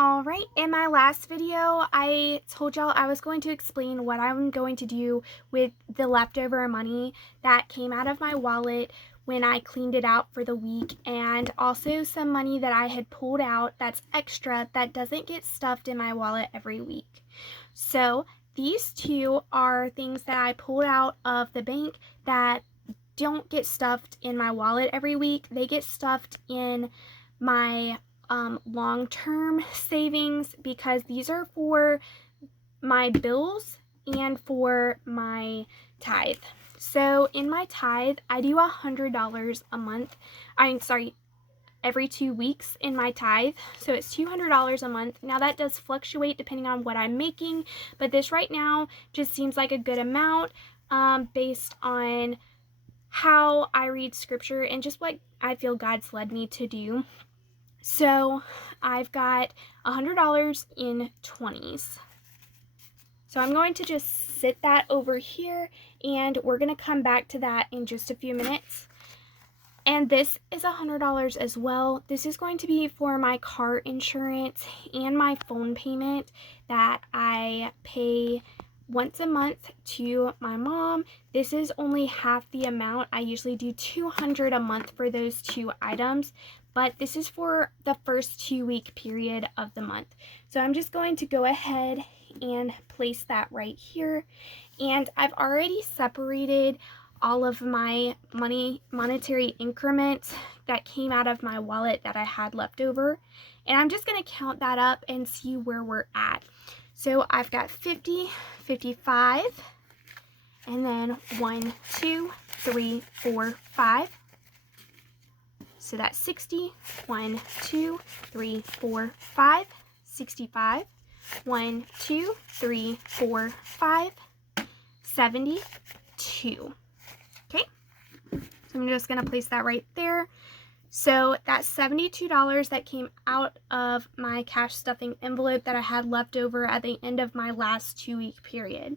Alright, in my last video, I told y'all I was going to explain what I'm going to do with the leftover money that came out of my wallet when I cleaned it out for the week, and also some money that I had pulled out that's extra that doesn't get stuffed in my wallet every week. So these two are things that I pulled out of the bank that don't get stuffed in my wallet every week. They get stuffed in my long-term savings, because these are for my bills and for my tithe. So in my tithe, I do $100 a month. Every 2 weeks in my tithe. So it's $200 a month. Now that does fluctuate depending on what I'm making, but this right now just seems like a good amount based on how I read scripture and just what I feel God's led me to do. So I've got $100 in 20s. So I'm going to just sit that over here, and we're going to come back to that in just a few minutes. And this is $100 as well. This is going to be for my car insurance and my phone payment that I pay once a month to my mom. This is only half the amount. I usually do $200 a month for those two items, but this is for the first 2-week period of the month. So I'm just going to go ahead and place that right here. And I've already separated all of my monetary increments that came out of my wallet that I had left over. And I'm just going to count that up and see where we're at. So I've got 50, 55, and then 1, 2, 3, 4, 5. So that's 60, 1, 2, 3, 4, 5, 65, 1, 2, 3, 4, 5, 72. Okay, so I'm just going to place that right there. So that's $72 that came out of my cash stuffing envelope that I had left over at the end of my last 2-week period.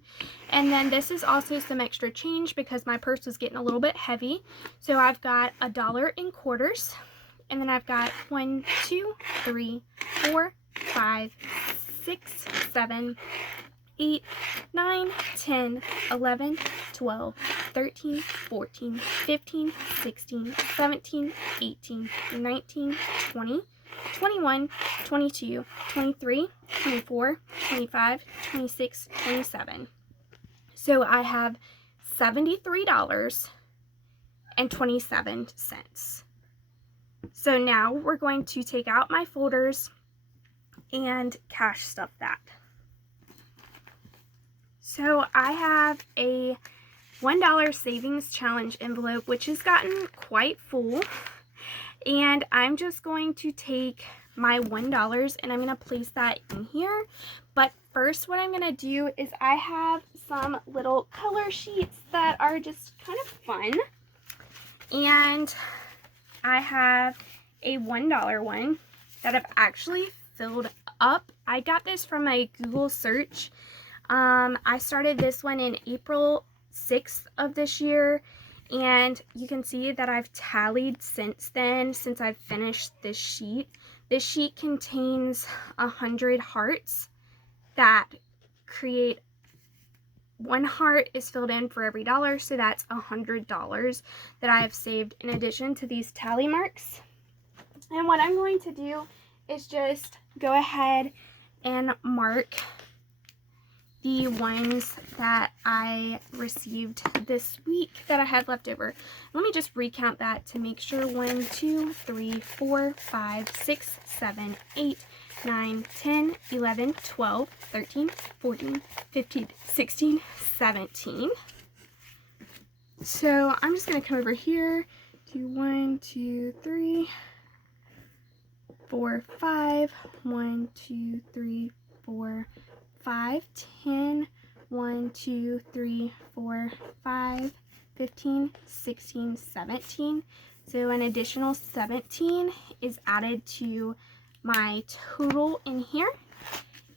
And then this is also some extra change because my purse was getting a little bit heavy. So I've got $1 in quarters, and then I've got 1, 2, 3, 4, 5, 6, 7, 8, 9, 10, 11, 12, 13, 14, 15, 16, 17, 18, 19, 20, 21, 22, 23, 24, 25, 26, 27. So I have $73.27. So now we're going to take out my folders and cash stuff that. So I have a $1 savings challenge envelope, which has gotten quite full, and I'm just going to take my $1 and I'm going to place that in here. But first, what I'm going to do is I have some little color sheets that are just kind of fun, and I have a $1 one that I've actually filled up. I got this from a Google search. I started this one in April 6th of this year, and you can see that I've tallied since then, since I've finished this sheet. This sheet contains 100 hearts that create, 1 heart is filled in for every dollar, so that's $100 that I have saved in addition to these tally marks. And what I'm going to do is just go ahead and mark the ones that I received this week that I had left over. Let me just recount that to make sure. 1, 2, 3, 4, 5, 6, 7, 8, 9, 10, 11, 12, 13, 14, 15, 16, 17. So I'm just going to come over here to 1, 2, 3, 4, 5, 1, 2, 3, 4, 5, 10, 1, 2, 3, 4, 5, 15, 16, 17. So an additional 17 is added to my total in here.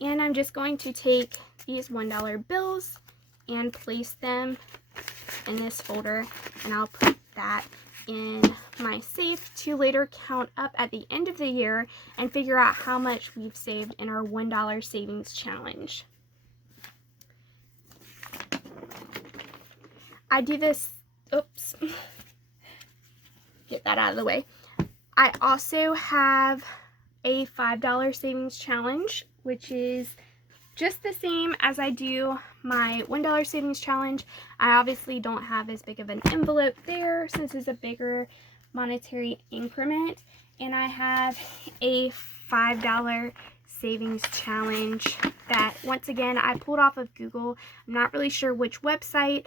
And I'm just going to take these $1 bills and place them in this folder, and I'll put that in my safe to later count up at the end of the year and figure out how much we've saved in our $1 savings challenge. I do this, oops, get that out of the way. I also have a $5 savings challenge, which is just the same as I do my $1 savings challenge. I obviously don't have as big of an envelope there since it's a bigger monetary increment. And I have a $5 savings challenge that, once again, I pulled off of Google. I'm not really sure which website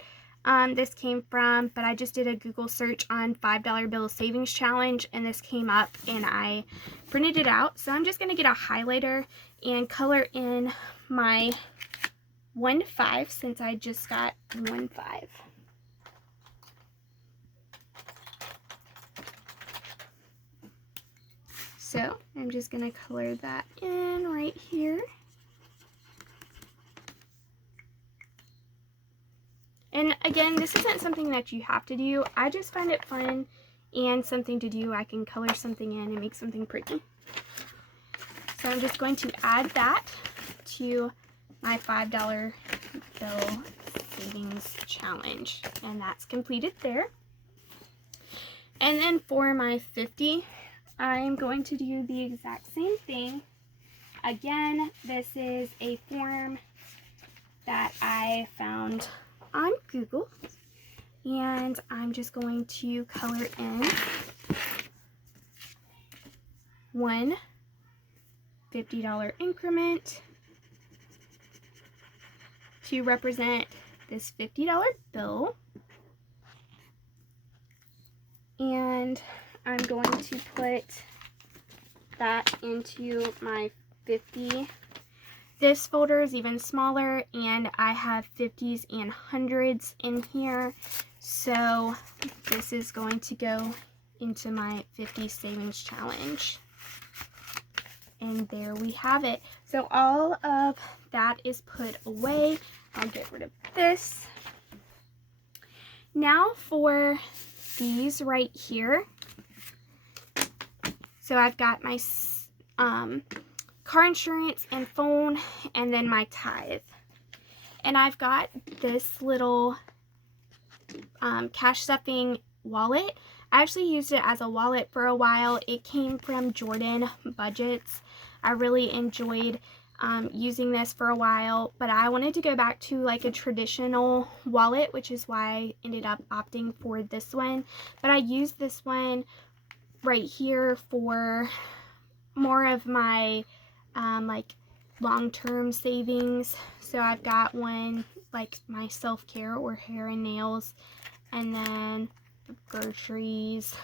this came from, but I just did a Google search on $5 bill savings challenge and this came up and I printed it out. So I'm just going to get a highlighter and color in my 1.5 since I just got 1.5. So I'm just going to color that in right here. And again, this isn't something that you have to do. I just find it fun and something to do. I can color something in and make something pretty. So I'm just going to add that to my $5 bill savings challenge. And that's completed there. And then for my 50, I'm going to do the exact same thing. Again, this is a form that I found on Google, and I'm just going to color in one $50 increment to represent this $50 bill, and I'm going to put that into my 50. This folder is even smaller and I have 50s and 100s in here. So this is going to go into my 50 savings challenge. And there we have it. So all of that is put away. I'll get rid of this. Now for these right here. So I've got my car insurance and phone, and then my tithe. And I've got this little cash stuffing wallet. I actually used it as a wallet for a while. It came from Jordan Budgets. I really enjoyed using this for a while, but I wanted to go back to like a traditional wallet, which is why I ended up opting for this one. But I used this one right here for more of my like long-term savings. So I've got one like my self-care or hair and nails, and then groceries,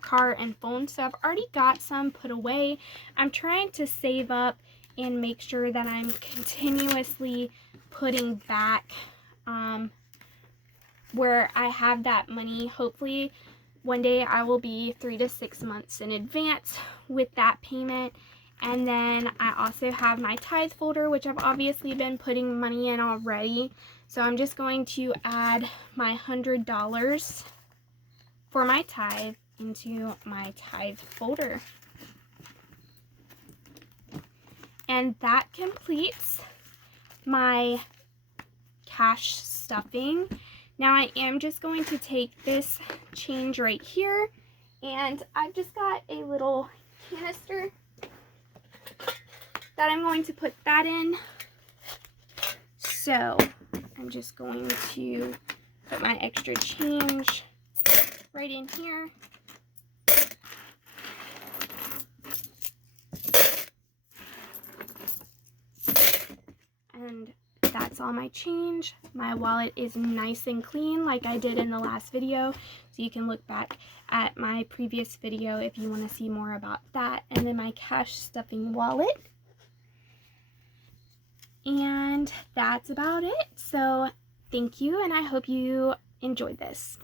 car and phone. So I've already got some put away. I'm trying to save up and make sure that I'm continuously putting back where I have that money. Hopefully one day I will be 3 to 6 months in advance with that payment. And then I also have my tithe folder, which I've obviously been putting money in already. So I'm just going to add my $100 for my tithe into my tithe folder. And that completes my cash stuffing. Now I am just going to take this change right here, and I've just got a little canister that I'm going to put that in. So I'm just going to put my extra change right in here. And that's all my change. My wallet is nice and clean like I did in the last video. So you can look back at my previous video if you want to see more about that. And then my cash stuffing wallet. And that's about it. So thank you, and I hope you enjoyed this.